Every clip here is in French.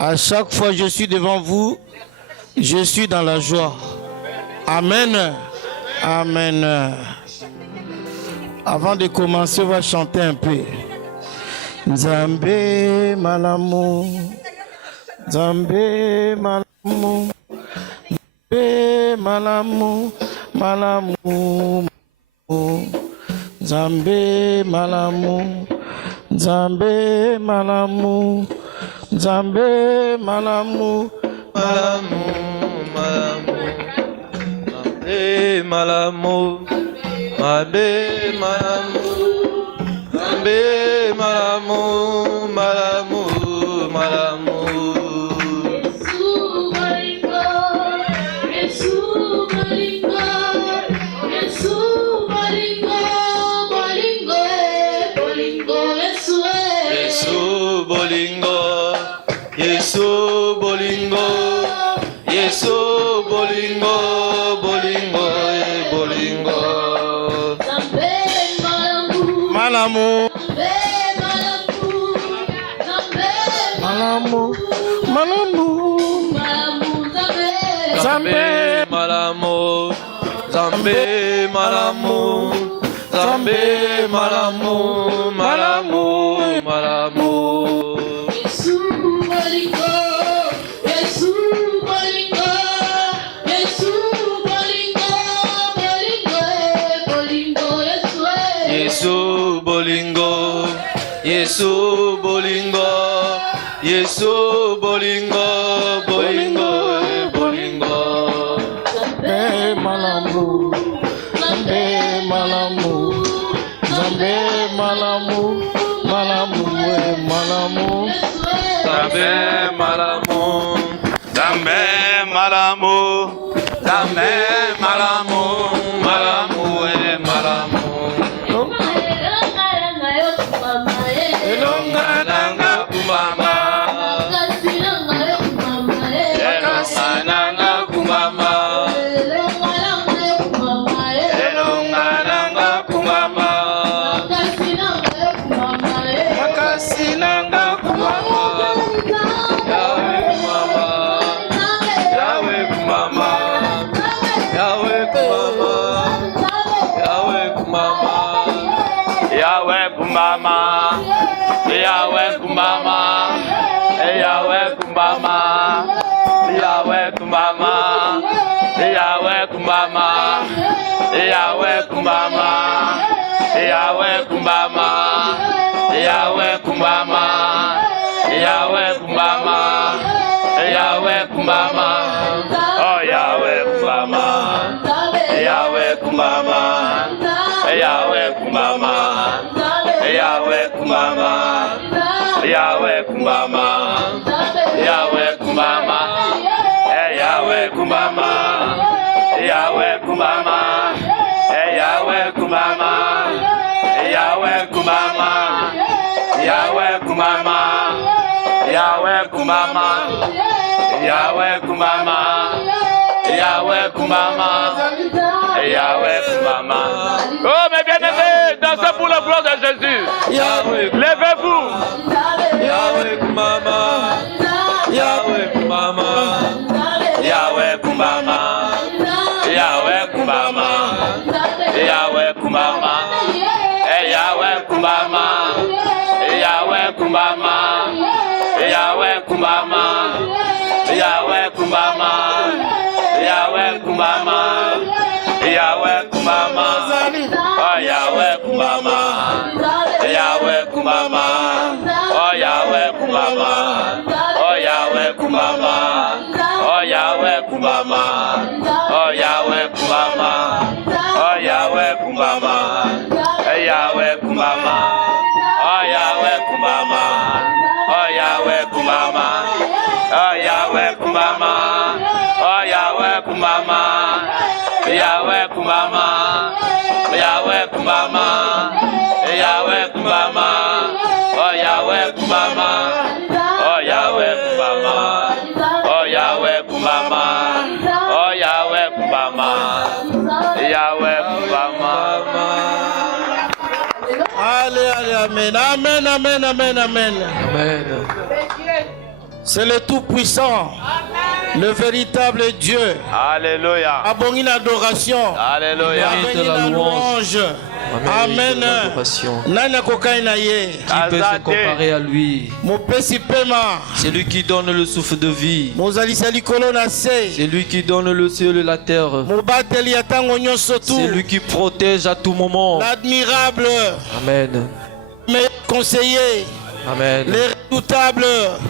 À chaque fois que je suis devant vous, je suis dans la joie. Amen. Amen. Avant de commencer, on va chanter un peu. Nzambe malamu, Nzambe malamu, Nzambe malamu, malamu, Nzambe malamu, Nzambe malamu, Nzambe malamu, malamu, malamu, Nzambe malamu, Nzambe malamu, Nzambe malamu, malamu, malamu. Yesu bolingo, Yesu bolingo, bolingo, bolingo. Malamu, malamu, malamu, Zambe malamu, Zambe malamu, Zambe malamu, malamu, malamu. Yesu bolingo, Yesu bolingo, Yesu bolingo, bolingo, bolingo. Zambe malamu, Zambe malamu, Zambe malamu, malamu, malamu. Zambe malamu, Zambe malamu, Zambe malamu, malamu, malamu. Yahweh kumbama, Yahweh kumbama, Yahweh kumbama, Yahweh kumbama, Yahweh kumbama, Yahweh kumbama, Yahweh kumbama, Yahweh kumbama, Yahweh kumbama, Yahweh kumbama, oh Yahweh kumbama, Yahweh kumbama, Yahweh kumbama, Yahweh kumbama, Yahweh kumbama, Yahweh kumbama, Yahweh kumbama, Yahweh kumbama, Yahweh kumbama, Yahweh kumbama, Yahweh kumbama, Yahweh kumbama, Yahweh kumbama, Yahweh kumbama, Yahweh kumbama. Oh mes bien-aimés, dansez pour la gloire de Jésus. Levez-vous. Yahweh kumbama, Yahweh kumbama, Yahweh kumbama, Yahweh kumbama, Yahweh kumbama, Yahweh kumbama, Yahweh kumbama, Yahweh kumbama, Yahweh kumbama, Yahweh kumbama, Yahweh kumbama, oh Yahweh kumbama, Yahweh kumbama, oh Yahweh kumbama, oh Yahweh kumbama, oh Yahweh kumbama, oh Yahweh kumbama, oh Yahweh kumbama, Yahweh kumbama, oh Yahweh kumbama, oh Yahweh kumbama, oh Yahweh kumbama, oh Yahweh kumbama, Yahweh kumbama, Yahweh kumbama, Yahweh kumbama, oh Yahweh kumbama, oh Yahweh kumbama, oh Yahweh kumbama, oh Yahweh kumbama, Yahweh kumbama. Allez, allez, amen, amen, amen, amen, amen. Amen. C'est le Tout-Puissant, le véritable Dieu. Alléluia. Abongi l'adoration. Alléluia. Abongi la louange. Amen. Nana kokai na ye. Qui peut se comparer à lui? Mopesi pema. C'est lui qui donne le souffle de vie. Mozali sali kolona se. C'est lui qui donne le ciel et la terre. Mobateli atango nyonso tu. C'est lui qui protège à tout moment. L'admirable. Amen. Meilleur conseiller. Amen. Le redoutable.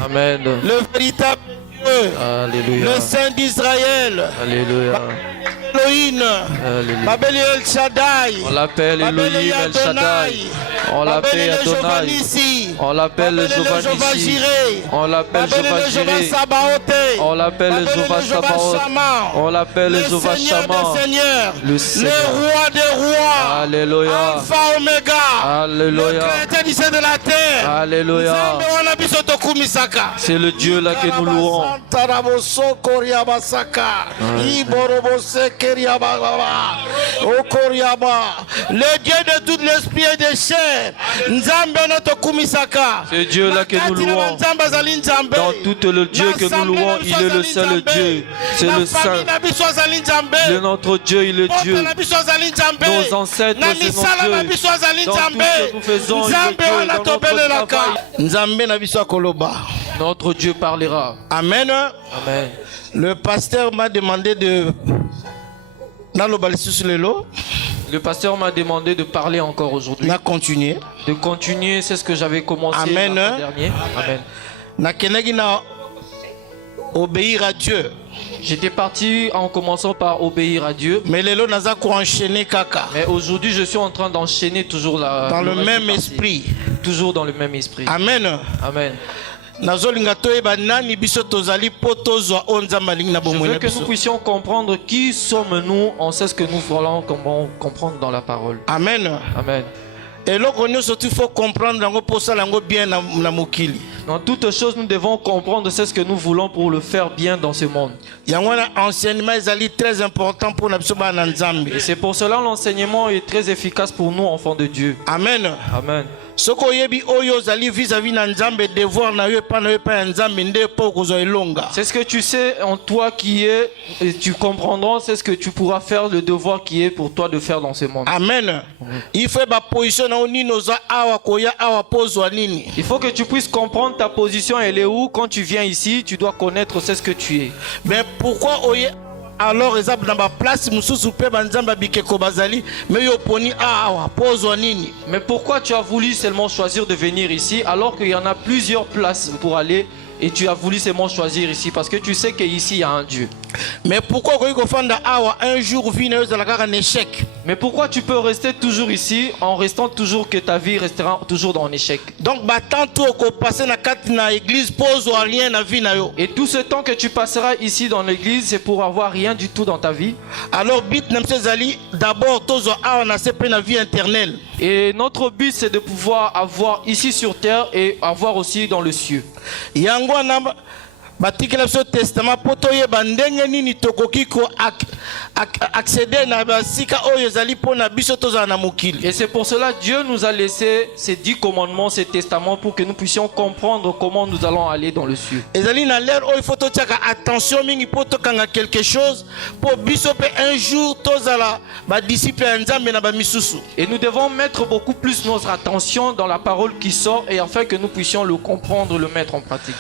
Amen. Le véritable Dieu. Alléluia. Le Saint d'Israël. Alléluia. Elohim. Alléluia. Babel El Shaddai. On l'appelle Elohim El Shaddai. On l'appelle Adonai. On l'appelle Jéhovah Nissi. On l'appelle Jéhovah Jireh. On l'appelle Jéhovah Sabaoth. On l'appelle Jéhovah Shammah. Le Seigneur. Le roi des rois. Alléluia. Alpha Omega. Alléluia. Le créateur du ciel de la terre. Alléluia. C'est le Dieu là que nous louons. Le Dieu de tout l'esprit et de chair. C'est Dieu là que nous louons. Dans tout le Dieu que nous louons, il est le seul Dieu. C'est le Saint. Le notre Dieu, il est Dieu. Nos ancêtres, c'est nos dieux. Dans tout ce que nous faisons, il est Dieu. Dans notre travail, notre Dieu parlera. Amen. Amen. Le pasteur m'a demandé de... Le pasteur m'a demandé de parler encore aujourd'hui. De continuer, c'est ce que j'avais commencé Amen. l'an dernier. Amen. Obéir à Dieu. J'étais parti en commençant par obéir à Dieu. Mais aujourd'hui, je suis en train d'enchaîner toujours dans le même esprit. Toujours dans le même esprit. Amen. Amen. Je veux que nous puissions comprendre qui sommes-nous. On sait ce que nous voulons comprendre dans la parole. Amen. Amen. Et là, il faut comprendre bien. Dans toutes choses, nous devons comprendre c'est ce que nous voulons pour le faire bien dans ce monde. L'enseignement est très important pour nous. Et c'est pour cela que l'enseignement est très efficace pour nous, enfants de Dieu. Amen. Amen. C'est ce que tu sais en toi qui est, et tu comprendras, c'est ce que tu pourras faire, le devoir qui est pour toi de faire dans ce monde. Amen. Il faut que tu puisses comprendre ta position, elle est où. Quand tu viens ici, tu dois connaître c'est ce que tu es. Mais pourquoi alors mais pourquoi tu as voulu seulement choisir de venir ici alors qu'il y en a plusieurs places pour aller et tu as voulu seulement choisir ici parce que tu sais qu'ici il y a un Dieu. Mais pourquoi un jour un échec? Mais pourquoi tu peux rester toujours ici en restant toujours que ta vie restera toujours dans un échec? Donc et tout ce temps que tu passeras ici dans l'église, c'est pour avoir rien du tout dans ta vie. Alors d'abord vie éternelle. Et notre but c'est de pouvoir avoir ici sur terre et avoir aussi dans le cieux. batikela biso testament po toyeba ndenge nini tokoki ko accéder na basika oyo ezali pona biso tozala na mokili. Et c'est pour cela Dieu nous a laissé ces 10 commandements, ces testaments pour que nous puissions comprendre comment nous allons aller dans le ciel. Ezali na l'air oyo faut totiaka attention mingi po tokanga quelque chose po biso pe un jour tozala ba disciple ya Nzambe na ba misusu. Et nous devons mettre beaucoup plus notre attention dans la parole qui sort et afin que nous puissions le comprendre, le mettre en pratique.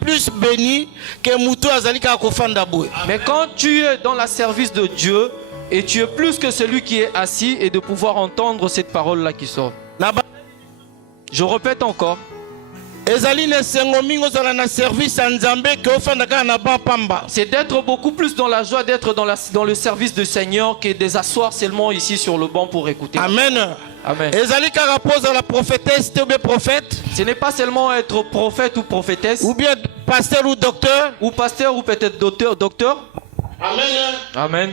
Plus béni que mutu azali ka kofanda boue. Mais quand tu es dans le service de Dieu et tu es plus que celui qui est assis et de pouvoir entendre cette parole là qui sort. Je répète encore. C'est d'être beaucoup plus dans la joie d'être dans le service du Seigneur que des asseoir seulement ici sur le banc pour écouter. Amen. Amen. La prophétesse ou bien prophète. Ce n'est pas seulement être prophète ou prophétesse. Ou bien pasteur ou docteur. Ou pasteur ou peut-être docteur. Amen. Amen.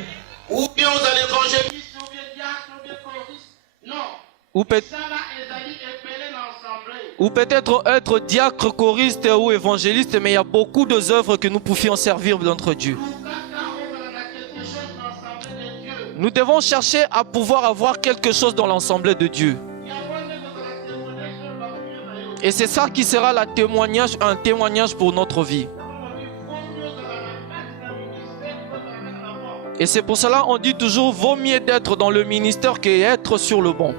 Ou bien vous allez évangéliste ou bien diacre ou bien choriste. Non. Ou peut-être être diacre, choriste ou évangéliste, mais il y a beaucoup d'œuvres que nous pouvions servir notre Dieu. Nous devons chercher à pouvoir avoir quelque chose dans l'ensemble de Dieu. Et c'est ça qui sera un témoignage pour notre vie. Et c'est pour cela qu'on dit toujours, vaut mieux d'être dans le ministère qu'être sur le banc.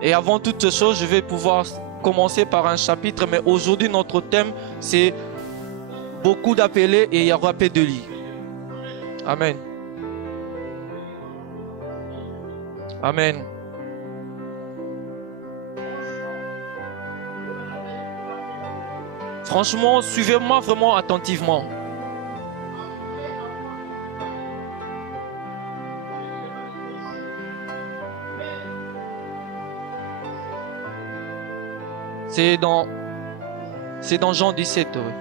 Et avant toute chose, je vais pouvoir commencer par un chapitre, mais aujourd'hui notre thème c'est beaucoup d'appelés et il y aura peu de lits. Amen. Amen. Franchement, suivez-moi vraiment attentivement. C'est dans Jean 17. Oui.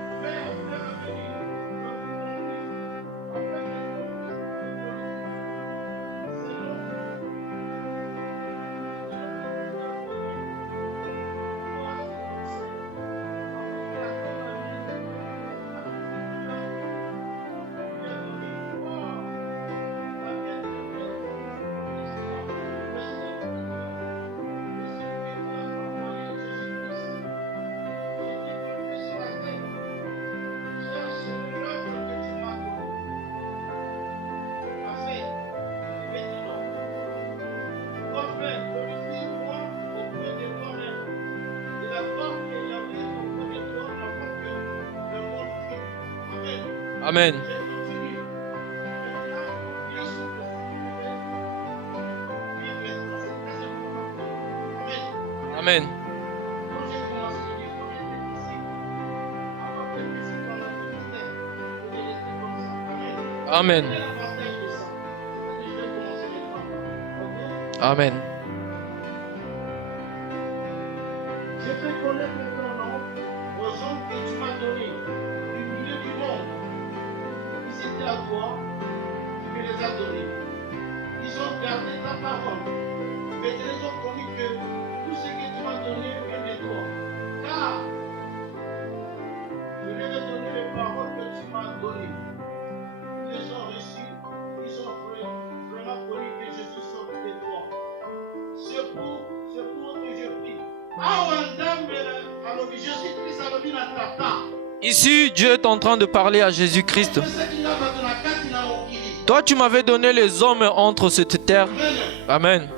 Amen. Amen. Amen. Amen. Je fais connaître ton nom aux hommes que tu m'as donnés du milieu du monde. Ils étaient à toi, tu me les as donnés. Ils ont gardé ta parole. Mais ils ont connu que tout ce que tu m'as donné vient de toi. Car je leur ai donné les paroles que tu m'as données. Ils les ont reçues. Ils ont vraiment connu que je suis sorti de toi. C'est pour eux que je prie. Ici, Dieu est en train de parler à Jésus-Christ. Toi, tu m'avais donné les hommes entre cette terre. Amen.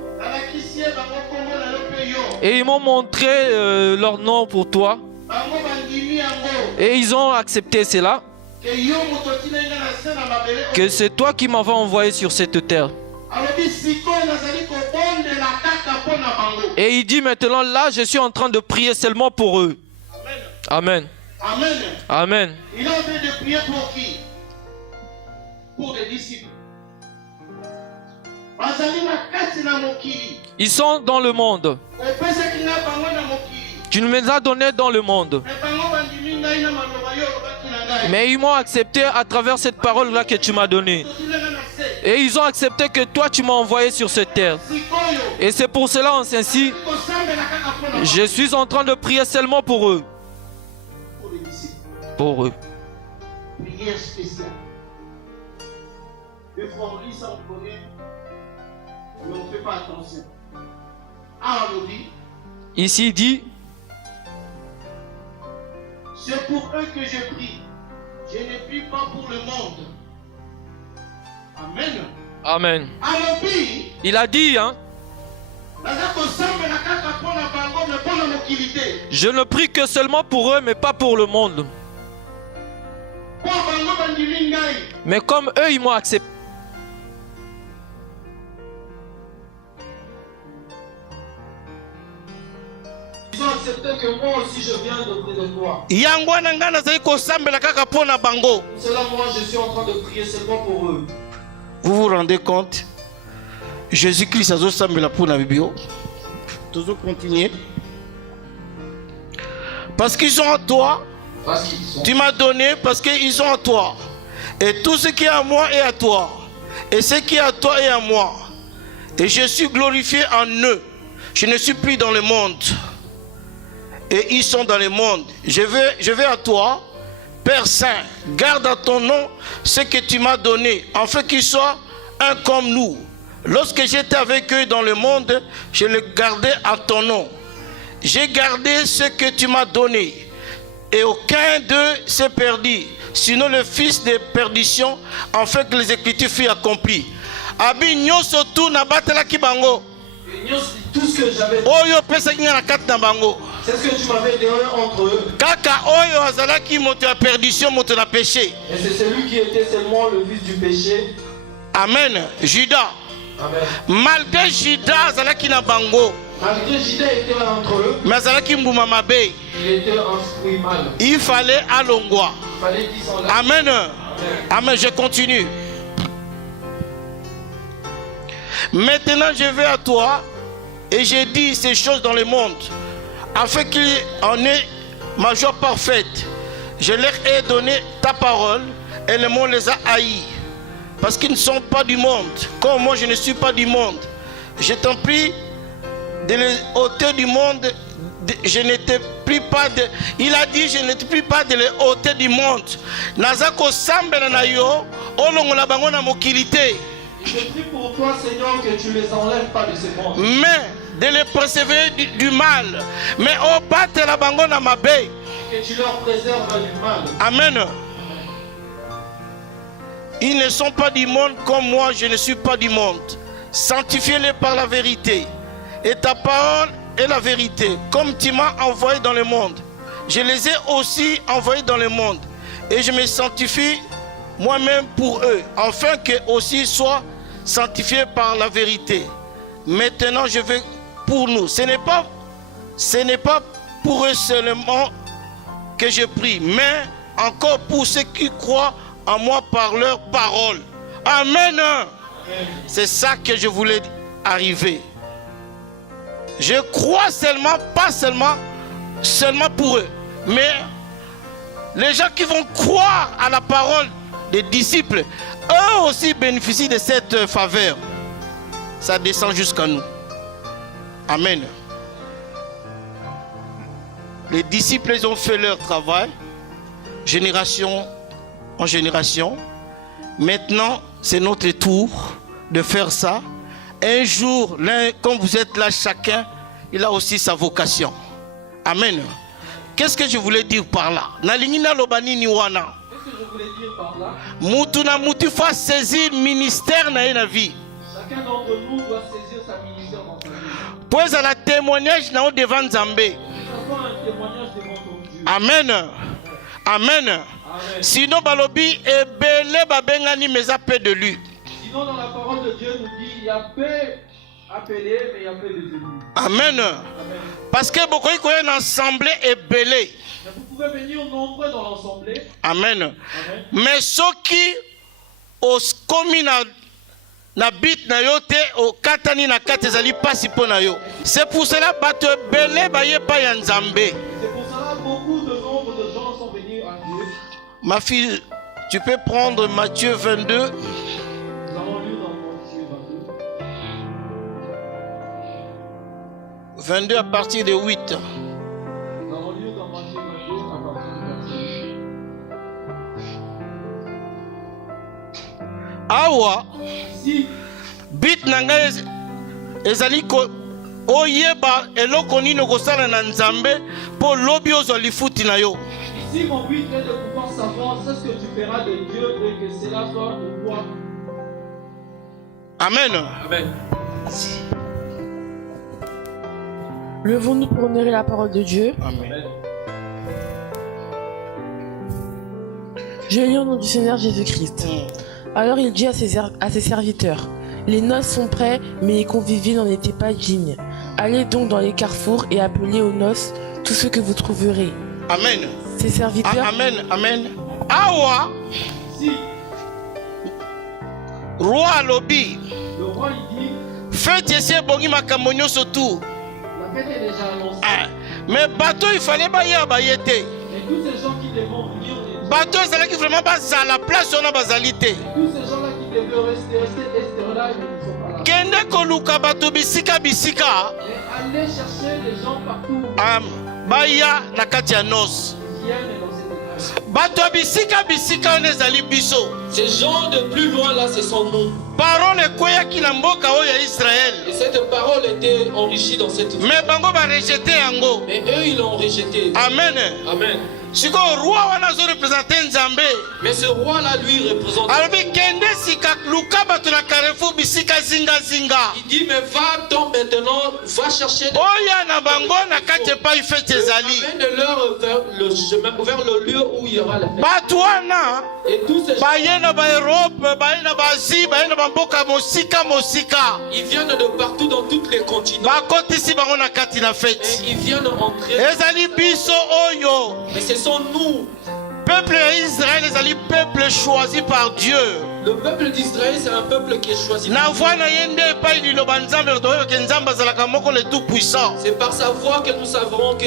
Et ils m'ont montré leur nom pour toi. Et ils ont accepté cela. Que c'est toi qui m'avais envoyé sur cette terre. Et il dit maintenant, là, je suis en train de prier seulement pour eux. Amen. Amen. Amen. Il est en train de prier pour qui? Pour les disciples. Ils sont dans le monde. Tu nous les as donnés dans le monde. Mais ils m'ont accepté à travers cette parole-là que tu m'as donnée. Et ils ont accepté que toi tu m'as envoyé sur cette terre. Et c'est pour cela en ainsi, je suis en train de prier seulement pour eux. Pour eux. Prière spéciale. Des fois on lit ça, on connaît, mais on ne fait pas attention. Alléluia. Ici il dit, c'est pour eux que je prie. Je ne prie pas pour le monde. Amen. Amen. Alléluia. Il a dit, hein, je ne prie que seulement pour eux, mais pas pour le monde. Mais comme eux, ils m'ont accepté. Ils ont accepté que moi aussi je viens auprès de toi. Cela, moi, je suis en train de prier seulement pour eux. Vous vous rendez compte? Jésus-Christ a zosambela pour la Bible. Toujours continuer. Parce qu'ils sont en toi. Tu m'as donné parce qu'ils sont en toi. Et tout ce qui est à moi est à toi. Et ce qui est à toi est à moi. Et je suis glorifié en eux. Je ne suis plus dans le monde. Et ils sont dans le monde. Je vais à toi. Père Saint, garde à ton nom ce que tu m'as donné, afin qu'ils soient un comme nous. Lorsque j'étais avec eux dans le monde, je les gardais à ton nom. J'ai gardé ce que tu m'as donné, et aucun d'eux s'est perdu, sinon le fils de perdition, afin que les Écritures fuient accomplies. Abi nyoso tu na batela ki bango. Tout ce que j'avais, Oyo pesa kinga na kat na bango. c'est ce que tu m'avais donné entre eux. Kaka oyo azalaki moto ya perdition, moto na péché. Et c'est celui qui était seulement le fils du péché. Amen. Judas. Amen. Malgré Judas azalaki na bango, Malgré Judas était là entre eux, mais azalaki mbuma mabe. il était un fruit mal. Il fallait alongwa. Il fallait qu'ils s'en lèvent. Amen. Amen. Amen. Je continue. Maintenant, je vais à toi et j'ai dit ces choses dans le monde, afin qu'il en ait ma joie parfaite. Je leur ai donné ta parole et le monde les a haïs, parce qu'ils ne sont pas du monde, comme moi je ne suis pas du monde. Je t'en prie de les ôter du monde. Je n'étais plus pas de. Il a dit, je n'étais plus pas de les ôter du monde. Nazako sambela na yo, olongola bango na mokilité. Je prie pour toi, Seigneur, que tu les enlèves pas de ce monde. Mais de les préserver du mal. Mais au battre la bango na mabe. Que tu leur préserves du mal. Amen. Ils ne sont pas du monde comme moi, je ne suis pas du monde. Sanctifie-les par la vérité. Et ta parole est la vérité. Comme tu m'as envoyé dans le monde, je les ai aussi envoyés dans le monde. Et je me sanctifie moi-même pour eux, afin qu'eux aussi soient sanctifiés par la vérité. Maintenant, je vais pour nous. Ce n'est pas pour eux seulement que je prie, mais encore pour ceux qui croient en moi par leur parole. Amen. C'est ça que je voulais arriver. Je crois seulement, pas seulement pour eux, mais les gens qui vont croire à la parole des disciples, eux aussi bénéficient de cette faveur. Ça descend jusqu'à nous. Amen. Les disciples, ils ont fait leur travail, génération en génération. Maintenant, c'est notre tour de faire ça. Un jour, comme vous êtes là, chacun, il a aussi sa vocation. Amen. Qu'est-ce que je voulais dire par là? Nalingina lobani ni wana. Qu'est-ce que je voulais dire par là? Mutu na mutu fa saisir ministère na na vie. Chacun d'entre nous doit saisir sa ministère dans sa vie. Puis à la témoignage na devant Nzambe. Un témoignage devant ton Dieu. Amen. Amen. Amen. Sinon balobi ebele babengani meza peu de lui. Sinon dans la parole de Dieu nous dit il y a peu appelés mais il y a peu de élus. Amen. Amen. Parce que beaucoup de gens assemblée ebele. Mais vous pouvez venir nombreux dans l'assemblée. Amen. Amen. Mais ceux qui os komi na bit na yo te o katani na katezali pasi po na yo. C'est pour cela bato ebele baye pa ya Nzambe. C'est pour cela beaucoup de nombre de gens sont venus à Dieu. Ma fille, tu peux prendre Matthieu 22. Nous avons lu dans Matthieu 22. 22 à partir de 8. Nous avons lu dans Matthieu 22 à partir du verset 8. Awa Si bit nanga ezali ko oyeba eloko nini okosala na Nzambe po lobi ozali futi na yo. ici mon but est de pouvoir savoir ce que tu feras de Dieu et que cela soit pour toi. Amen. Amen. Levons-nous pour honorer la parole de Dieu. Amen. Je lis au nom du Seigneur Jésus-Christ. Alors il dit à ses serviteurs, les noces sont prêtes, mais les conviviaux n'en étaient pas dignes. Allez donc dans les carrefours et appelez aux noces tout ce que vous trouverez. Amen. Ses serviteurs... Amen. Amen. Awa Si roi lobi le roi il dit, fête esi ebongi makambo nyonso tout. la fête est déjà annoncée. Mais bateau il fallait baya bayete. Et tous ces gens qui devront venir, Bateau ezalaki vraiment baza la place on a bazalité. tous ces gens-là qui devaient rester là, ils ne sont pas là. Kende koluka bato bisika bisika. Et allez chercher les gens partout Baya na kati ya nos. qui viennent dans cette église. Ces gens de plus loin là, ce sont nous. Et cette parole était enrichie dans cette vie. Mais eux, ils l'ont rejeté. Amen. Amen. Mais ce roi-là, lui, représente. Il dit, mais va-t'en maintenant, va chercher des... Amène-leur vers le chemin, vers le lieu où il y aura la fête. Et tous ces gens, ils viennent de partout dans tous les continents. Et ils viennent entrer. Mais ce sont nous. Peuple d'Israël, les peuple choisi par Dieu. Le peuple d'Israël, c'est un peuple qui est choisi par Dieu. C'est par sa voix que nous saurons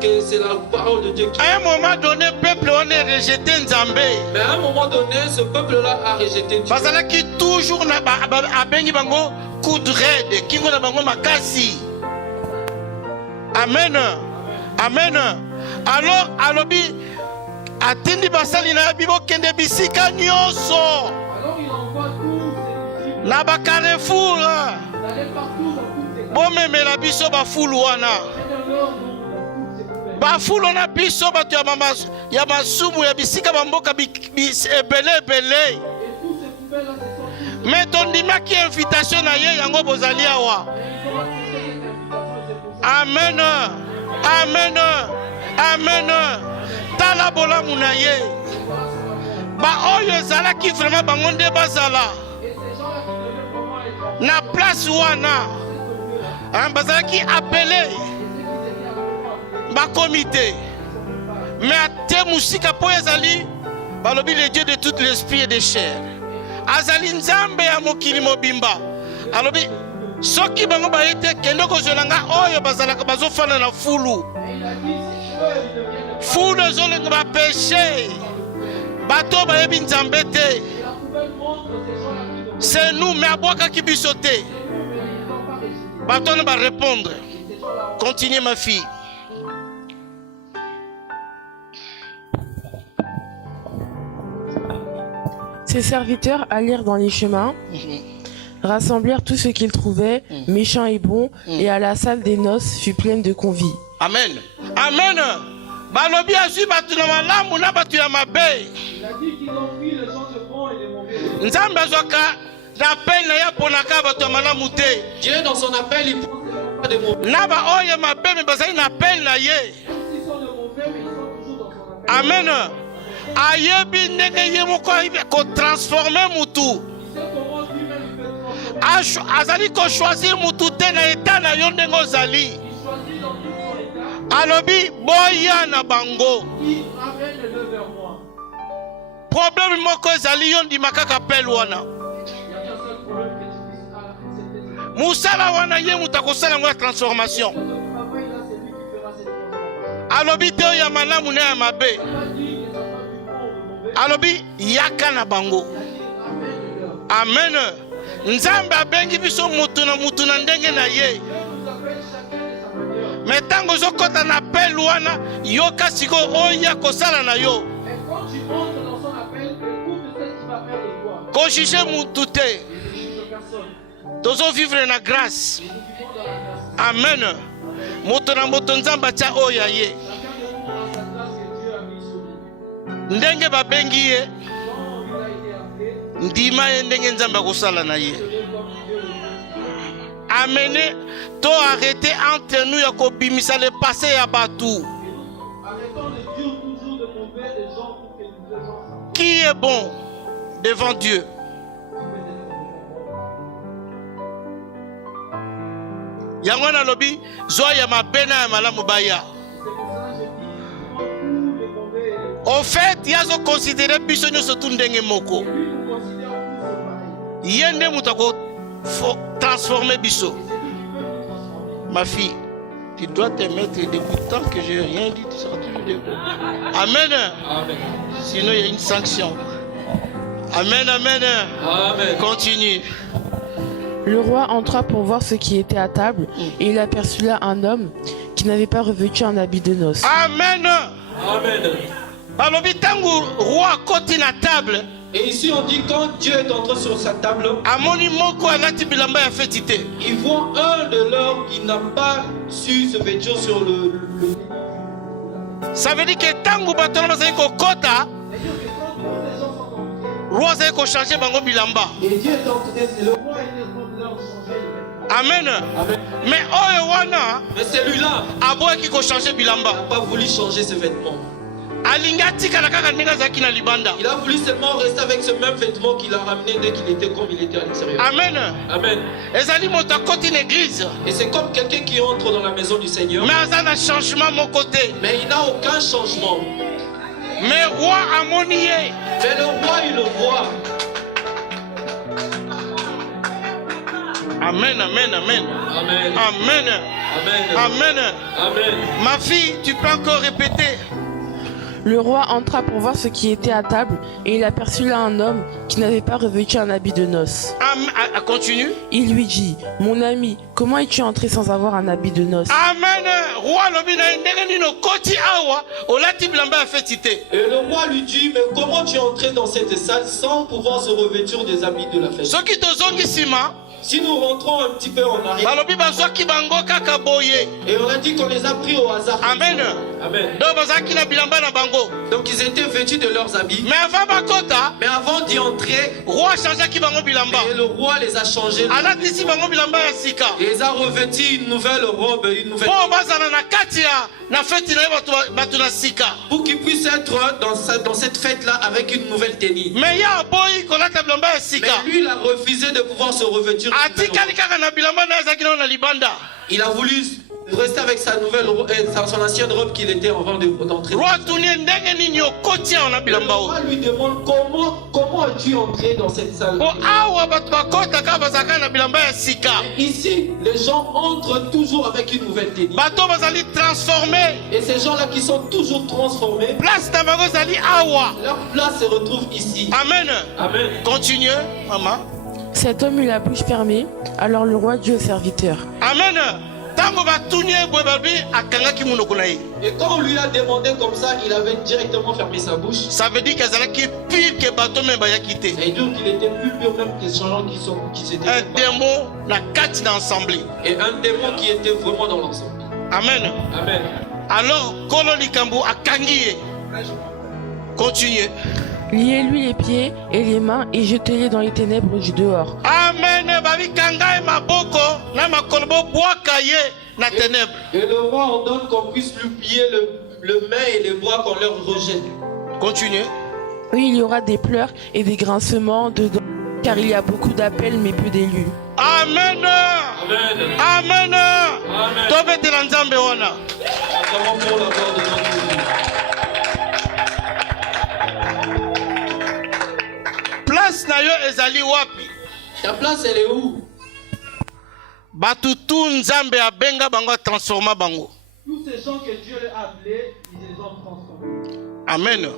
que c'est la parole de Dieu. À un moment donné, le peuple a rejeté Nzambe. Mais à un moment donné, ce peuple-là a rejeté Dieu. Parce qu'il toujours a coup de raide, qui a makasi. Amen. Amen. Alors, alobi. Atindi basali na bibo kende bisika nyonso. Alors il envoie tous ses disciples. Na ba Carrefour. D'aller partout dans toutes les Bo memela biso ba fulu wana. Ba fulu na biso ba tu ya masumu ya bisika ba mboka ebele ebele. Et tous ces poubelles là se sont. Mais ton dima ki invitation na ye yango bozali awa. Amen. Amen. Amen. Tala bola munaye. Ba oyo zala ki vraiment bangonde bazala. Na place wana. Bazala ki appelé. Ba comité. Mais ate musika po ezali balobi le Dieu de tout l'esprit et de chair. Azali nzambe ya mokili mobimba. Alobi soki bango ba ete kendo ko zelanga oyo bazala ka bazofana na fulu. Fou de zone va pécher. Bateau va y nzambete. C'est nous, mais à boire qui peut sauter. Bateau ne va répondre. Continuez ma fille. Ses serviteurs allèrent dans les chemins, rassemblèrent tout ce qu'ils trouvaient, méchants et bons, et à la salle des noces fut pleine de convives. Amen. Amen. Balobi azu batu na malamu na batu ya mabe. Il a dit qu'ils ont pris les gens de bons et les mauvais. Nzambe azoka n'appel na ya ponaka batu ya malamu te. Dieu dans son appel il prend pas de mauvais. Na ba oye mabe mais bazali n'appel na ye. Ils sont de mauvais mais ils sont toujours dans son appel. Amen. Ayebi ndenge ye moko ko transformer mutu. Il sait comment lui-même il peut transformer. Azali ko choisir mutu te na état na yo ndenge ozali. Il choisit dans tout son état. Alobi boya na bango. Il ramène-le vers moi. Problème moko ezali yo ndima kaka appel wana. Il y a un seul problème que tu puisses accepter. Musala wana ye mutakosala ngo transformation. Le travail là c'est lui qui fera cette transformation. Alobi te ya malamu na ya mabe. Il a dit que ça soit du bon ou du mauvais. Alobi yaka na bango. Il a dit ramène-le. Amen. Nzambe abengi biso mutu na ndenge na ye. Dieu nous appelle chacun de sa manière. Mais tango zokota na appel wana yoka siko oya kosala na yo. Et quand tu entres dans son appel, écoute ce qu'il va faire de toi. Ko juger mutu te. Il ne juge personne. Tozo vivre na grâce. Mais nous vivons dans la grâce. Amen. Moto na moto nzamba tia oya ye. Chacun de nous a sa grâce que Dieu a mis sur lui. Ndenge babengi ye Quand il a été appelé, ndima ye ndenge nzamba kosala na ye. c'est comme Dieu le fait. Amenez to arrêter entre nous ya kobimisa le passé ya batu. Arrêtons de dire toujours de mauvais des gens pour que nous faisons ça. Qui est bon devant Dieu? Yango na lobi zoa ya mabena ya malamu baya. C'est pour ça que je dis, prends tous les mauvais et les bons. Au fait, yazo considérer biso nyoso tu ndenge moko. Et lui, nous considérons tous pareil. Yende mutako transformer biso. Et c'est lui qui peut nous transformer. Ma fille, tu dois te mettre debout tant que je n'ai rien dit, tu seras toujours debout. Amen. Amen. Sinon il y a une sanction. Amen, amen. Amen. Continue. Le roi entra pour voir ce qui était à table, et il aperçut là un homme qui n'avait pas revêtu un habit de noces. Amen. Amen. balobi tangu roi koti na table. Et ici on dit quand Dieu est entré sur sa table, amoni moko alati bilamba ya feti te. Il voit un de leurs qui n'a pas su se vêtir sur le. Ça veut dire que tangu batona bazali kokota, roi azali ko changer bango bilamba. Et Dieu est entré, c'est le roi est en train de leur changer. Amen. Amen. Mais oyo wana, mais celui-là, aboyaki ko changer bilamba. Il n'a pas voulu changer ses vêtements. Il a voulu seulement rester avec ce même vêtement qu'il a ramené dès qu'il était comme il était à l'extérieur. Amen. Amen. Et c'est comme quelqu'un qui entre dans la maison du Seigneur. Mais il n'a aucun changement. Mais le roi, il le voit. Amen, amen, amen. Amen. Amen. Amen. Amen. Amen. Ma fille, tu peux encore répéter. Le roi entra pour voir ce qui était à table et il aperçut là un homme qui n'avait pas revêtu un habit de noces. Continue. Il lui dit, mon ami, comment es-tu entré sans avoir un habit de noces? Amen. Et le roi lui dit, mais comment tu es entré dans cette salle sans pouvoir se revêtir des habits de la fête? Si nous rentrons un petit peu en arrière, et on a dit qu'on les a pris au hasard. Amen. Amen. Donc ils étaient vêtus de leurs habits. Mais avant d'y entrer, et le roi les a changés. Et ils ont revêtu une nouvelle robe, une nouvelle. Pour qu'ils puissent être dans cette fête-là avec une nouvelle tenue. Mais lui, il a refusé de pouvoir se revêtir. Il a voulu rester avec sa nouvelle son ancienne robe qu'il était avant d'entrer. Le roi lui demande comment es-tu entré dans cette salle. Ici, les gens entrent toujours avec une nouvelle tenue. Et ces gens-là qui sont toujours transformés, leur place se retrouve ici. Amen. Amen. Continue, maman. Cet homme eut la bouche fermée, alors le roi dit au serviteur. Amen. Et quand on lui a demandé comme ça, il avait directement fermé sa bouche. Ça veut dire qu'il était pire que bateau même quitté. Et donc qu'il était plus pur même que ces gens qui s'étaient. Un démon la carte d'ensemble. Et un démon qui était vraiment dans l'ensemble. Amen. Amen. Alors, Kolo Likambo a kangié. Continuez. Liez-lui les pieds et les mains et jetez-les dans les ténèbres du dehors. Amen. Et le roi ordonne qu'on puisse lui plier le main et les bras qu'on leur rejette. Continuez. Oui, il y aura des pleurs et des grincements dedans, car il y a beaucoup d'appels mais peu d'élus. Amen. Amen. Amen. Amen. Place na yo ezali wapi? Ta place elle est où? Batutu nzambe abenga bango transforma bango. Tous ces gens que Dieu a appelés, ils les ont transformés. Amen.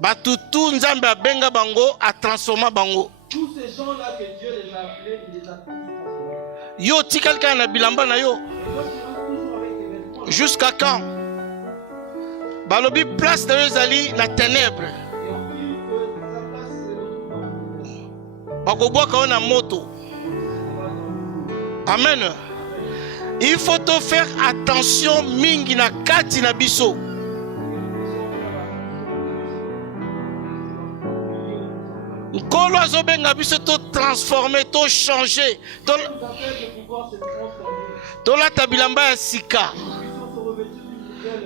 Batutu nzambe abenga bango a transforma bango. Tous ces gens là que Dieu les a appelés, il les a transformés. Yo ti quelqu'un na bilamba na yo. Jusqu'à quand? Balobi place na yo ezali na ténèbres. Bakobwaka na moto. Amen. Il faut te faire attention mingi na kati na biso. Nkolo azobenga biso to transformer, to changer. To lata bilamba ya sika.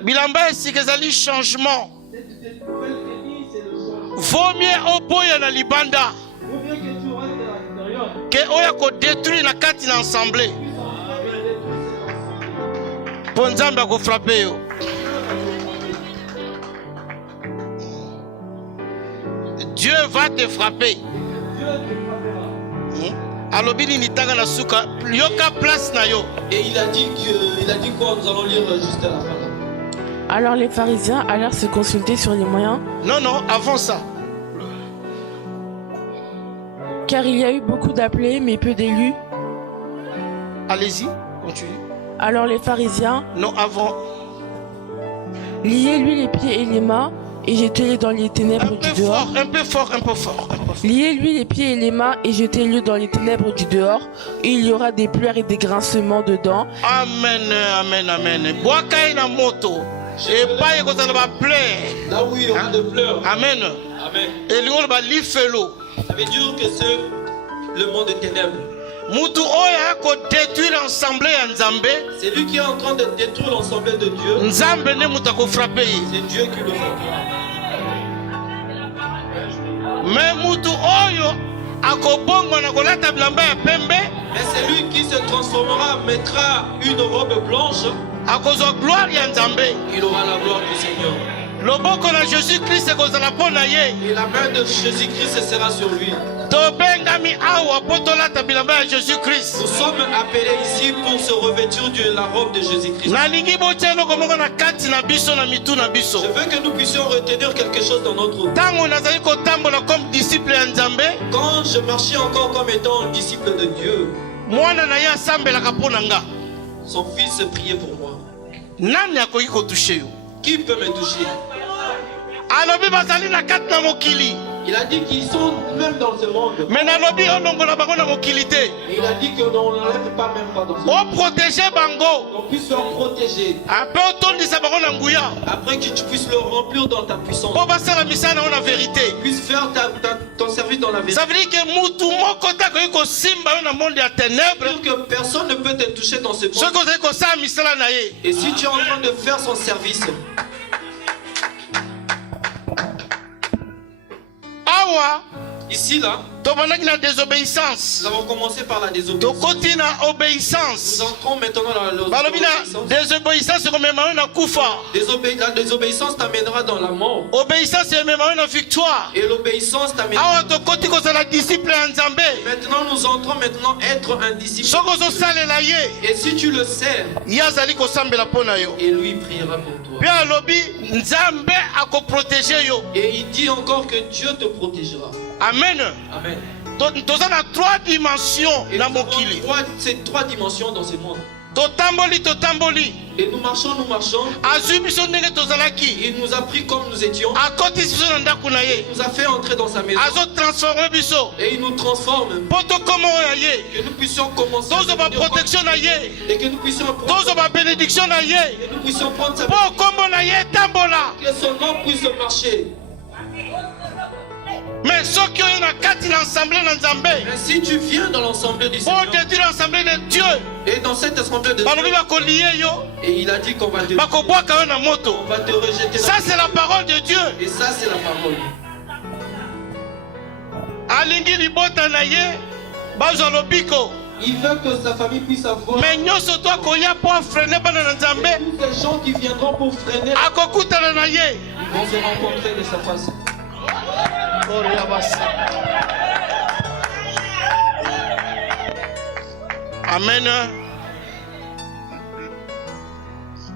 Bilamba ya sika ezali changement. Vaut mieux oboya na libanda que oya ko détruire na kati na ensemble. Pour Nzambe ko frapper yo. Dieu va te frapper. Alobini nitanga na suka yoka place na yo. Et il a dit quoi? Nous allons lire juste à la fin. Alors les pharisiens allèrent se consulter sur les moyens. Non, avant ça. Car il y a eu beaucoup d'appelés, mais peu d'élus. Allez-y, continue. Alors les pharisiens... Non, avant. Liez-lui les pieds et les mains et jetez-les dans les ténèbres du dehors. Un peu fort, un peu fort. Liez-lui les pieds et les mains et jetez-le dans les ténèbres du dehors. Et il y aura des pleurs et des grincements dedans. Amen, amen, amen. Boaka na moto. Et pas y a pas pleurs. Là où il y aura des pleurs. Amen. Amen. Et lui va l'ifelo. Ça veut dire que c'est le monde des ténèbres. Mutu oya ko détruire l'ensemble ya Nzambe. C'est lui qui est en train de détruire l'ensemble de Dieu. Nzambe ne muta ko frapper. C'est Dieu qui le fait. Mais mutu oyo akobongo na kolata bilamba ya pembe. Mais c'est lui qui se transformera, mettra une robe blanche. Akozo gloire ya Nzambe. Il aura la gloire du Seigneur. Loboko na Jésus-Christ ekozala pona ye. Et la main de Jésus-Christ sera sur lui. Tobengami awa potolata bilamba ya Jésus-Christ. Nous sommes appelés ici pour se revêtir de la robe de Jésus-Christ. Nalingi botielo komoko na kati na biso na mitu na biso. Je veux que nous puissions retenir quelque chose dans notre vie. Tango nazali kotambola comme disciple ya Nzambe. Quand je marchais encore comme étant un disciple de Dieu, mwana na ye asambelaka pona nga. Son fils priait pour moi. Nani akoki kotouche yo? Qui peut me toucher? Alobi bazali na kati na mokili. Il a dit qu'ils sont même dans ce monde. Mais nalobi onongola bango na mokili te. Et il a dit qu'on n'enlève pas même pas dans ce monde. O protéger bango. Qu'on puisse leur protéger. Ape otondisa bango na nguya. Après que tu puisses le remplir dans ta puissance. Po basala misana na vérité. Puisse faire ton service dans la vérité. Ça veut dire que mutu moko ta koki kosimba yo na monde ya ténèbres. Que personne ne peut te toucher dans ce monde. Ce que ko sa misala na ye. Et si tu es en train de faire son service. Awa. Ici là. Désobéissance. Nous avons commencé par la désobéissance. Obéissance. Nous entrons maintenant dans la désobéissance. La désobéissance t'amènera dans la mort. Obéissance c'est victoire. Et l'obéissance t'amènera. Maintenant nous entrons maintenant être un disciple. Et si tu le sais, et lui priera pour toi. Et il dit encore que Dieu te protégera. Amen. Amen. Nous avons 3 dimensions dans mon kili. C'est 3 dimensions dans ce monde. Totamboli. Et nous marchons. Il nous a pris comme nous étions. Il nous a fait entrer dans sa maison. Et il nous transforme. Que nous puissions commencer. Et que nous puissions prendre. bénédiction. Et nous puissions prendre sa bénédiction. Que son nom puisse marcher. Mais si tu viens dans l'ensemble du Seigneur, de Dieu, et dans cette assemblée de Dieu, et il a dit qu'on va te rejeter. Ça c'est la parole de Dieu. Et ça c'est la parole. Il veut que sa famille puisse avoir. Mais nous sommes tous ces gens qui viendront pour freiner, ils vont se rencontrer de sa face. Amen.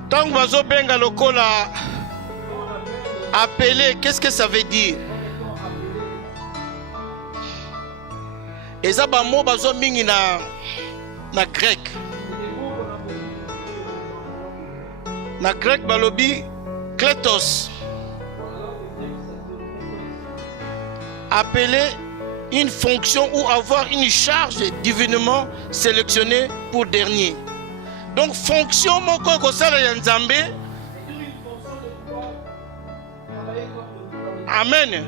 Tant que vous benga lokola appelé, qu'est-ce que ça veut dire? Et ça ba mo bazo mingi na grec. Na grec balobi kletos. Appeler une fonction ou avoir une charge divinement sélectionnée pour dernier. Donc fonction moko kosala ya Nzambe. Amen.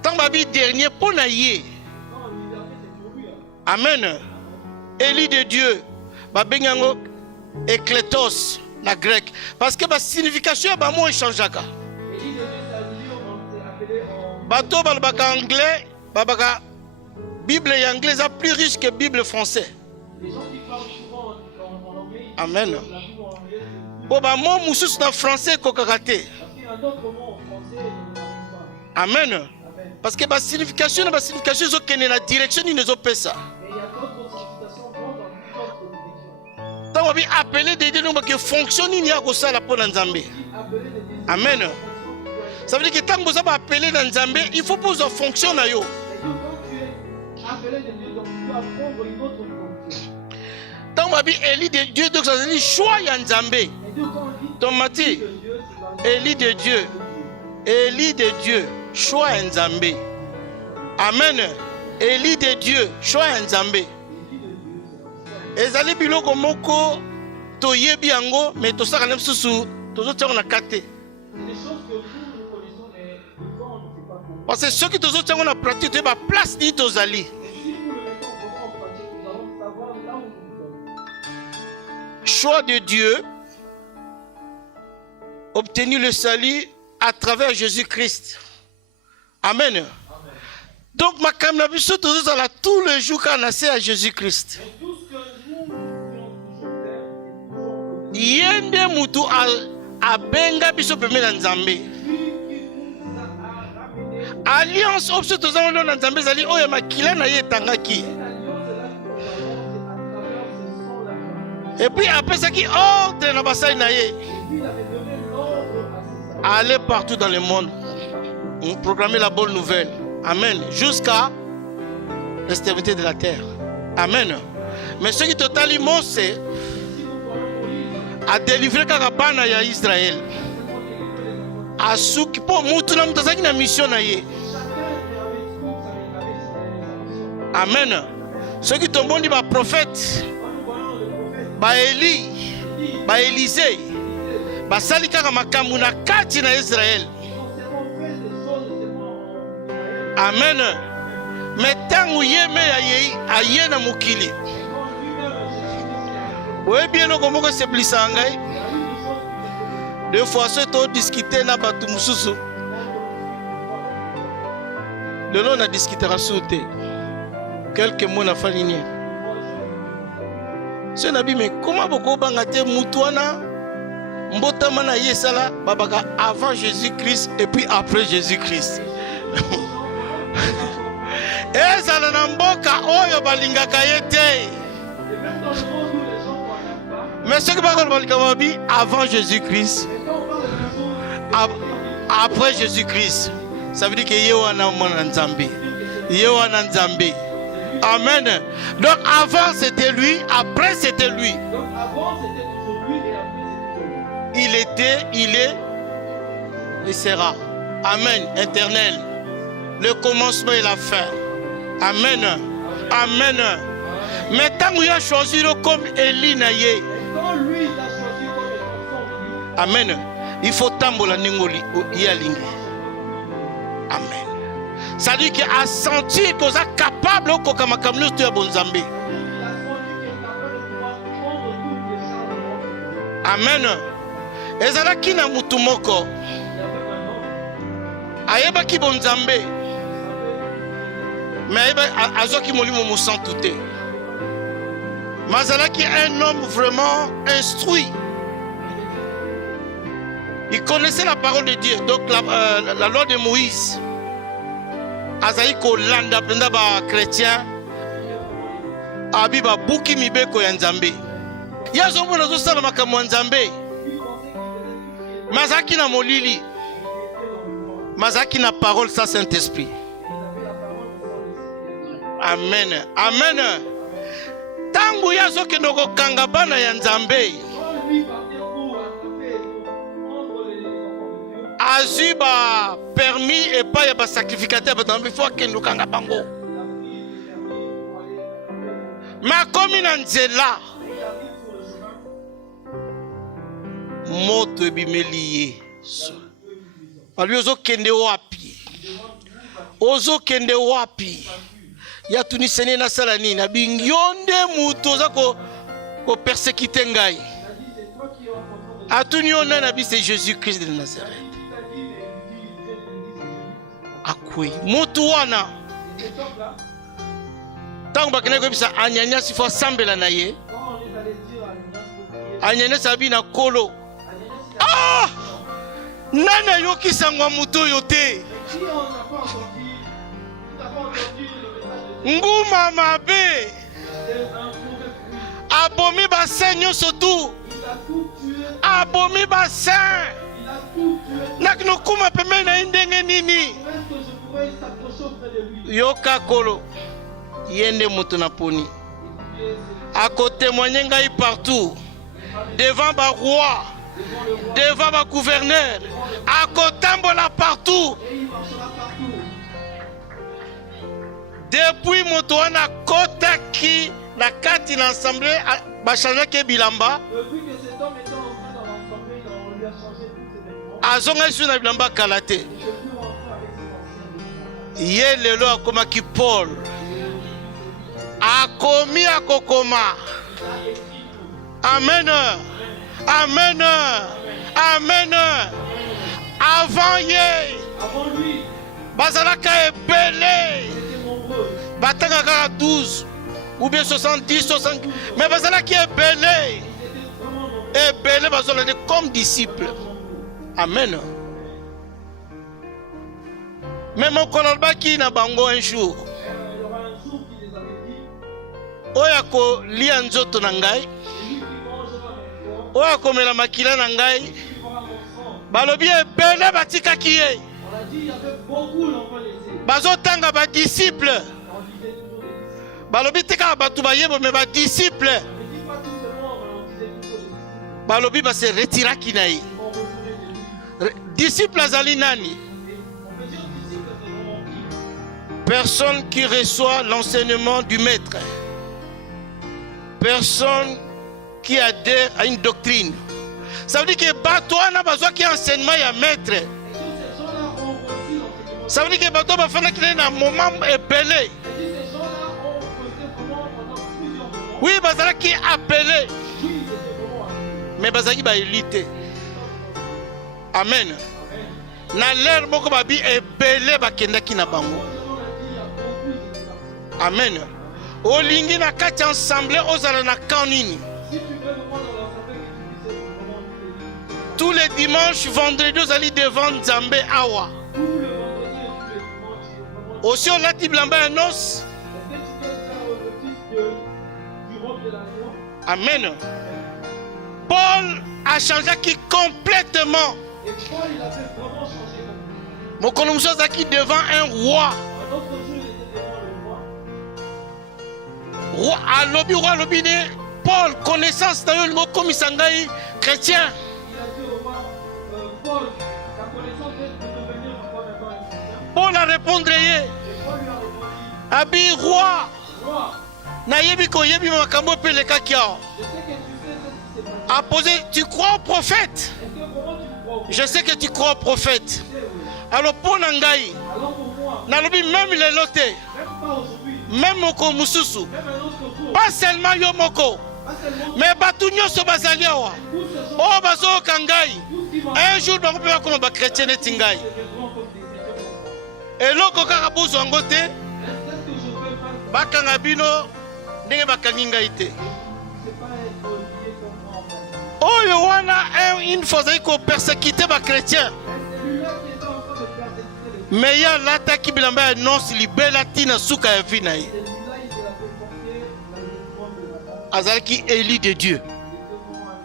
Tant babi dernier pona ye. Amen. Élie de Dieu. Babengango ekletos na grec. Parce que la signification ba mo changeaka. Bateau balbaka anglais, babaka Bible anglaise est plus riche que Bible français. Les gens qui parlent souvent en anglais. Amen. Bon bah moi moussous na français kokakate. Parce qu'il y a d'autres mots en français pas. Amen. Parce que la signification zo kene na direction ni nezo pesa. Mais il y a d'autres significations dans d'autres directions. Tant on appeler des noms que fonction ni ya ko sala pona Nzambe. Amen. Ça veut dire que tant que vous avez appelé dans Nzambe, il faut poser en fonction na yo. Appelé de Dieu, donc tu dois prendre une autre fonction. Tant que vous avez élu de Dieu, donc ça veut dire choix ya Nzambe. Et Dieu, quand on dit Tomati. que Dieu, c'est Élie de Dieu. Élie de Dieu. Choix Nzambe. Amen. Élie de Dieu. Choix Nzambe. Ezali biloko moko toyebi yango mais tosaka na msusu tozotiango na kate. Parce que ceux qui tozotiango na pratique toyeba place ni tozali. Choix de Dieu, obtenu le salut à travers Jésus-Christ. Amen. Amen. Donc, ma camion tous les jours quand on a à Jésus-Christ. Yende mutu a benga biso pemela nzambe. Alliance opso tozamo na nzambe zali oya makila na ye tangaki. Et puis après ça qui ordre na basai na ye. Aller partout dans le monde. On proclamer la bonne nouvelle. Amen. Jusqu'à l'extrémité de la terre. Amen. Mais ce qui totalement c'est à délivrer Kakabana ya Israël. À ceux qui pour moutuna mutazaki na mission na ye. Amen. Ceux qui tombent dit ba prophète, ba Élie, ba Élisée, ba sali kaka makambu na kati na Israël. Amen. Mais tangu yeme ya ye na mukili. Oui, bien, nous avons se blessé. Deux fois, c'est au discuter na batu mususu. Le long a discuté à sauter. Quelques mots na falini. Ce nabi mais comment beaucoup bangate mutuana mbota mana yesala babaka avant Jésus-Christ et puis après Jésus-Christ. Et ça na mboka oyo balingaka yete. Mais ce qui va avant Jésus-Christ, après Jésus-Christ, ça veut dire que Yewana Nzambe. Yewana Nzambe. Amen. Donc avant c'était lui, après c'était lui. Il était, il est, il sera. Amen. Éternel. Le commencement et la fin. Amen. Amen. Mais tant qu'il a choisi comme Élie Naye. Lui t'a choisi comme étant son. Amen. Il faut tambola ningoli yalingi. Amen. Ça dit qu'il a senti qu'on est capable de faire des bonzambe. Amen. Ezala kina mutu moko. Ayeba ki bonzambe. Mais ayeba azoki molimo musantute. Mazalaki est un homme vraiment instruit. Il connaissait la parole de Dieu. Donc la loi de Moïse. Azaïko landa penda ba chrétien. Abiba buki mibeko ya nzambe. Yazo mwana zo sala makamwa nzambe. Mazaki na molili. Mazaki na parole sa Saint-Esprit. Amen. Amen. Tangu yazo kinoko kangabana ya nzambe. Azuba permis et pas ya ba sacrificateur dans il faut que nous kanga bango. Ma komi na nzela. Moto bimeliye. Palu ozo kende wapi. Ozo kende wapi. Ya tunisene na sala nini na bingionde muto za ko persécuter ngai. Atuniona na bi c'est Jésus-Christ de Nazareth. Akui mutu wana tangu bakene ko bisa anyanya sifo sambela na ye anyanya sabi na kolo ah nana yoki sangwa mutu yote nguma mabe abomi basenyo sotu abomi basen nakino kuma pembe na indenge nini yoka kolo yende mutu na poni a témoigner ngai partout devant ba roi devant ma gouverneur, à kotambola partout. Depuis moto wana kota ki na kati na assemblée bachanga ke bilamba. Depuis que cet homme était entré dans l'assemblée, on lui a changé tous ses vêtements. Azonga su na bilamba kalate. Je peux rentrer avec ses anciens vêtements. Ye lelo akoma ki Paul. Akomi akokoma. Amen. Amen. Amen. Avant ye. Avant lui, Bazalaka ebele. c'était nombreux. Batanga kaka 12 ou bien 70, 60. Mais bazalaki ebele. C'était vraiment nombreux. Ebele bazolade comme disciples. Amen. Même au Kolobaki na bango un jour. Il y aura un jour qui les avait dit, Oyako lia nzoto na ngai. celui qui mangera mon corps, Oyako mela makila na ngai. qui boira mon sang. Balobi ebele batikaki ye. On a dit, il y avait beaucoup l'enfant laissé. Bazotanga ba disciples. On disait toujours des disciples. Balobi tika batu bayebo me ba disciples. On ne dit pas tout seulement, mais on disait toujours des disciples. Balobi ba se retiraki na ye. On revenait de lui. Disciples azali nani? Et on peut dire disciples, c'est vraiment qui? Personne qui reçoit l'enseignement du maître. Personne qui adhère à une doctrine. Ça veut dire que Batoa n'a pas besoin qu'il y ait enseignement et un maître. Et tous ces gens-là ont reçu l'enseignement. Ça veut dire que Batoa va faire qu'il y a un moment épelé. Et tous ces gens-là ont posté vraiment pendant plusieurs moments. Oui, Bazala qui est appelé. Oui, c'était vraiment appelé. Mais Bazala qui va éliter. Amen. Amen. Na l'air moko babi épelé bakenda ki na bango. On a dit, il y a beaucoup de disciples. Amen. Olingi na kati ensemble ozala na kanini. Si tu veux vraiment dans l'assemblée que tu puisses être vraiment Tous les dimanches, vendredi, vous allez devant Nzambe Awa. tout le vendredi et tous les dimanches, vraiment. Aussi, on l'a dit blamba un os. Est-ce que tu fais ça au titre du robe de la loi? Amen. Paul a changé qui complètement. Et Paul, il a fait vraiment changer comme Mon colonel qui devant un roi. un autre jour, il était devant le roi. Roi lobby Paul, connaissance dans le comme Sangai chrétien. Il a dit au roi, Paul, ta connaissance est de devenir encore maintenant un chrétien. Paul a répondu. Et Paul lui a répondu, Abi roi. roi, Nayebi ko yebi makambo pe le kakia. je sais que tu sais ce qui s'est passé. A posé, tu crois au prophète? Est-ce que vraiment tu crois au Je sais que tu crois au prophète. Alors pour Nangai, Alors pour moi, nalobi même les lotés, même pas aujourd'hui, même moko mususu, même un autre jour, pas seulement yo moko, pas seulement mais batu nyonso bazali awa. tous ces gens, Oh bazo kangai. tous qui m'ont Un jour bango pe bakoma ba chrétien netingai. deviendront comme des chrétiens comme ça. Et loko kaka bozo ngote, Est-ce que je peux faire bakanga bino ndenge bakangi ngai te. c'est pas être lié comme moi en fait. Oh yo wana une fois ko persécuter ba chrétien. C'est celui-là qui était en train de persécuter les Mais ya lata ki bilamba annonce libela tina suka ya vie na ye. celui-là, il a fait porter la légion de la mort. Azalaki élu de Dieu. Il était vraiment un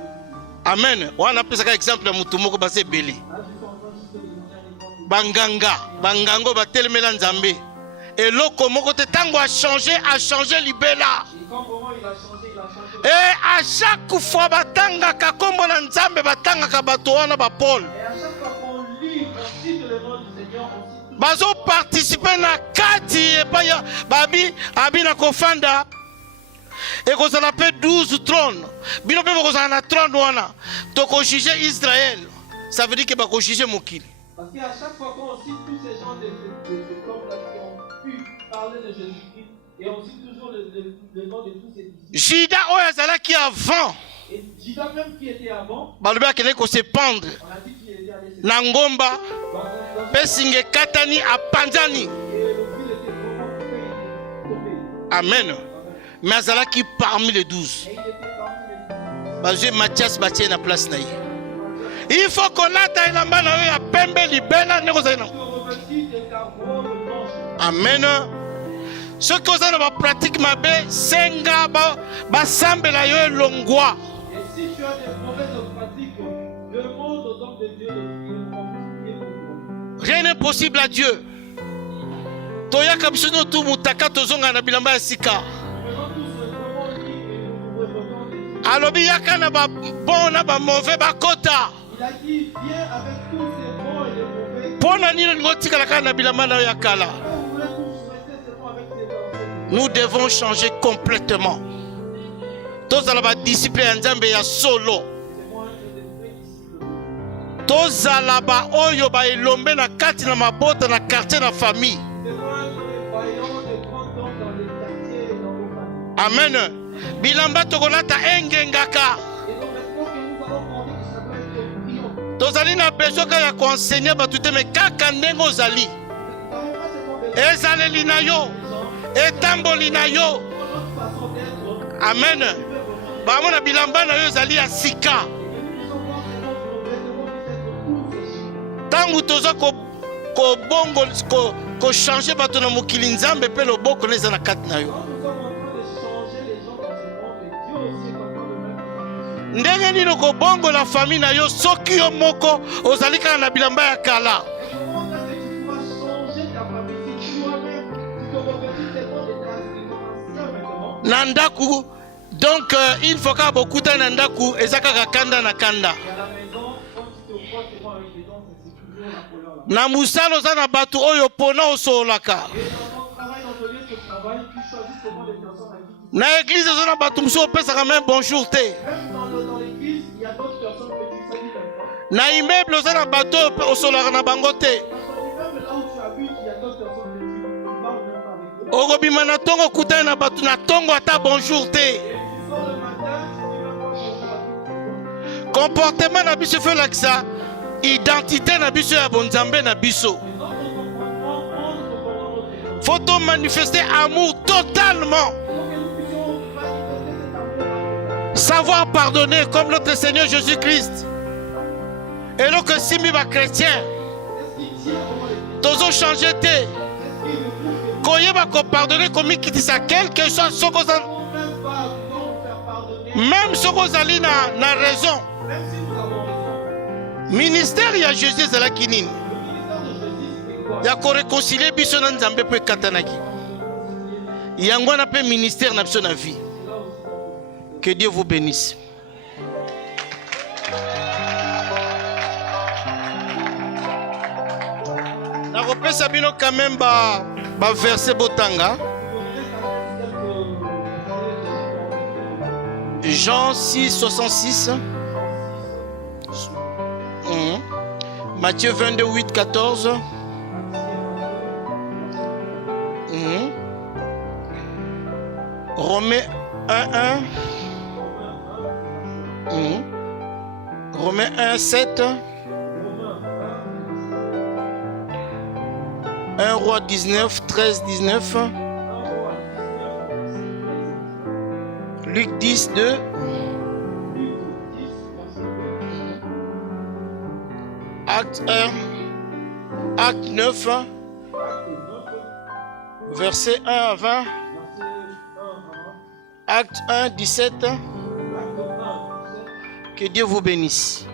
élu. Amen. Wana pesaka exemple ya mutu moko base beli. Là, je suis en train juste de donner un exemple. Bangango batelemela Nzambe. Eloko moko te tango a changé libela. Et quand vraiment il a changé, il a changé. Et à chaque fois batanga ka kombo na Nzambe batanga ka bato wana ba Paul. Et à chaque fois qu'on lit, on cite le nom du Seigneur, on cite tout. Bazo participer na kati epaya babi abina kofanda. Et qu'on s'en appelle 12 trônes. Bino pe ko na trône wana. To ko juger Israël. Ça veut dire que ba ko juger mokili. Parce qu'à chaque fois qu'on cite tous ces gens de cet homme-là qui ont pu parler de Jésus-Christ, et on cite toujours le nom de tous ces disciples. Judas oyazalaki avant. Et Judas même qui était avant, Balobi akende ko se pendre. on a dit qu'il était allé se Na ngomba dans pesinge katani apanzani. et le fil était vraiment coupé, il était tombé. Amen. Mais azalaki parmi les 12. Et il était parmi les Bazue Mathias batie na place na ye. Il faut qu'on lata elamba na yo ya pembe libela ndeko zaina. revêtis de ta robe blanche. Amen. Ce que vous avez dans pratique mabe senga ba sambela yo elongwa. Et si tu as des mauvaises pratiques, demande aux hommes de Dieu de prier pour toi. Rien n'est possible à Dieu. Toyaka biso tu mutaka tozonga na bilamba ya sika. Maintenant, tous vraiment dit et nous revenons des Alobi yakana ba bon na ba mauvais ba kota. Il a dit viens avec tous ces bons et les mauvais. Pona nini ngoti kala kana bilamba na yakala. Nous devons changer complètement. Tozala ba disciple ya Nzambe ya solo. Tozala ba oyo ba elombe na kati na mabota na quartier na famille. Amen. Bilamba tokolata engengaka. Tozali na besoin ya koenseigner batute me kaka ndenge ozali. Ezaleli na yo. Etamboli na yo. Amen. Bamona bilamba na yo ezali ya sika. Tangu toza ko bongo ko changer bato na mokili Nzambe pe loboko neza na kati na yo. Ndenge nino ko bongo la famille na yo soki yo moko ozalika na bilamba ya kala. Nandaku donc il faut ka bokuta nandaku ezaka kanda na kanda. Na musalo za na batu oyo pona osolaka. Na église za na batu muso pesa quand même bonjour te. Na immeuble za na batu osolaka na bango te. Orobima na tongo kutana na batu na tongo ata bonjour te. Comportement na biso fait l'axa. Identité na biso ya bonzambe na biso. Faut manifester amour totalement. Savoir pardonner comme notre Seigneur Jésus-Christ. Et donc si mi ba chrétien, tozo changer te. Koyeba ko pardonner comme qui dit ça quelque chose soko za. Même soko zali na raison. Ministère ya Jésus zala kinini. Ya ko réconcilier biso na Nzambe pe katanaki. Yango na pe ministère na biso na vie. Que Dieu vous bénisse. Na repesa bino quand même ba verset botanga. Jean 6 66. Matthieu 22 8 14. Romains 1 1. Romains 1 7. 1 Roi 19 13 19. Luc 10 2. Acte 1, Acte 9, verset 1 à 20, Acte 1, 17, que Dieu vous bénisse.